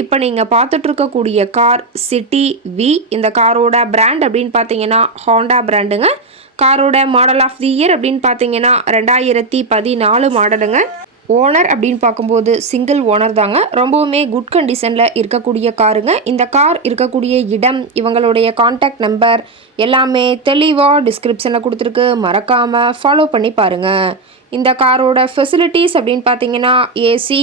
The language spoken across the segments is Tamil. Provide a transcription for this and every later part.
இப்போ நீங்கள் பார்த்துட்ருக்கக்கூடிய கார் சிட்டி வி இந்த காரோட பிராண்ட் அப்படின்னு பார்த்தீங்கன்னா ஹாண்டா பிராண்டுங்க காரோட மாடல் ஆஃப் தி இயர் அப்படின்னு பார்த்தீங்கன்னா ரெண்டாயிரத்தி பதினாலு மாடலுங்க. ஓனர் அப்படின்னு பார்க்கும்போது சிங்கிள் ஓனர் தாங்க. ரொம்பவுமே குட் கண்டிஷனில் இருக்கக்கூடிய காருங்க. இந்த கார் இருக்கக்கூடிய இடம் இவங்களுடைய காண்டாக்ட் நம்பர் எல்லாமே தெளிவாக டிஸ்கிரிப்ஷனில் கொடுத்துருக்கு. மறக்காமல் ஃபாலோ பண்ணி பாருங்கள் இந்த காரோட ஃபெசிலிட்டிஸ் அப்படின்னு பார்த்தீங்கன்னா AC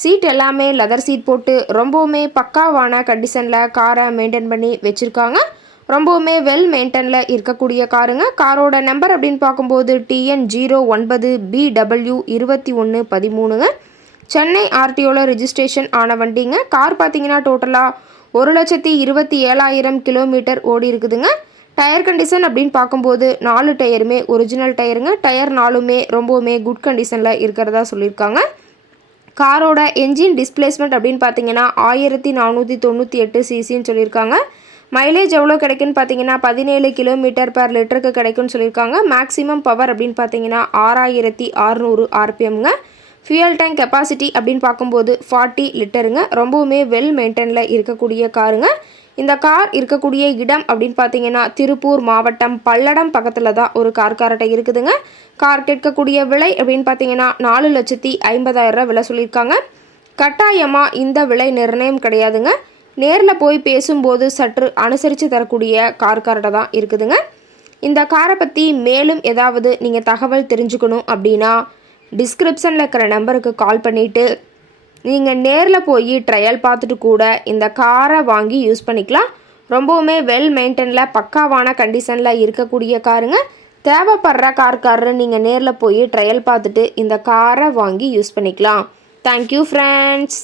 சீட் எல்லாமே லெதர் சீட் போட்டு ரொம்பவுமே பக்காவான கண்டிஷனில் காரை மெயின்டைன் பண்ணி வச்சுருக்காங்க. ரொம்பவுமே வெல் மெயின்டெனில் இருக்கக்கூடிய காருங்க காரோட நம்பர் அப்படின்னு பார்க்கும்போது டிஎன் ஜீரோ ஒன்பது பி டபிள்யூ இருபத்தி ஒன்று பதிமூணுங்க சென்னை ஆர்டிஓவில் ரிஜிஸ்ட்ரேஷன் ஆன வண்டிங்க. கார் பார்த்தீங்கன்னா டோட்டலாக ஒரு லட்சத்தி இருபத்தி ஏழாயிரம் கிலோமீட்டர் ஓடி இருக்குதுங்க. டயர் கண்டிஷன் அப்படின்னு பார்க்கும்போது நாலு டயருமே ஒரிஜினல் டயருங்க டயர் நாலுமே ரொம்பவுமே குட் கண்டிஷனில் இருக்கிறதா சொல்லியிருக்காங்க. காரோட என்ஜின் டிஸ்பிளேஸ்மெண்ட் அப்படின்னு பார்த்தீங்கன்னா ஆயிரத்தி நானூற்றி தொண்ணூற்றி எட்டு சிசின்னு சொல்லியிருக்காங்க. மைலேஜ் எவ்வளோ கிடைக்குன்னு பார்த்தீங்கன்னா பதினேழு கிலோமீட்டர் பர் லிட்டருக்கு கிடைக்குன்னு சொல்லியிருக்காங்க. மேக்ஸிமம் பவர் அப்படின்னு பார்த்தீங்கன்னா ஆறாயிரத்தி ஆறுநூறு ஆர்பிஎம்ங்க ஃபியூயல் டேங்க் கெப்பாசிட்டி அப்படின்னு பார்க்கும்போது ஃபார்ட்டி லிட்டருங்க. ரொம்பவுமே வெல் மெயின்டைனில் இருக்கக்கூடிய காருங்க. இந்த கார் இருக்கக்கூடிய இடம் அப்படின்னு பார்த்தீங்கன்னா திருப்பூர் மாவட்டம் பல்லடம் பக்கத்தில் தான் ஒரு கார் கார்ட்டை இருக்குதுங்க. கார் கேட்கக்கூடிய விலை அப்படின்னு பார்த்தீங்கன்னா நாலு லட்சத்தி ஐம்பதாயிரம் விலை சொல்லியிருக்காங்க. கட்டாயமாக இந்த விலை நிர்ணயம் கிடையாதுங்க. நேரில் போய் பேசும்போது சற்று அனுசரித்து தரக்கூடிய கார் கார்ட்டை தான் இருக்குதுங்க. இந்த காரை பற்றி மேலும் ஏதாவது நீங்கள் தகவல் தெரிஞ்சுக்கணும் அப்படின்னா டிஸ்கிரிப்ஷனில் இருக்கிற நம்பருக்கு கால் பண்ணிவிட்டு நீங்கள் நேரில் போய் ட்ரையல் பார்த்துட்டு கூட இந்த காரை வாங்கி யூஸ் பண்ணிக்கலாம். ரொம்பவுமே வெல் மெயின்டெனில் பக்காவான கண்டிஷனில் இருக்கக்கூடிய காருங்க தேவைப்படுற கார்காரரு நீங்கள் நேரில் போய் ட்ரையல் பார்த்துட்டு இந்த காரை வாங்கி யூஸ் பண்ணிக்கலாம். Thank you friends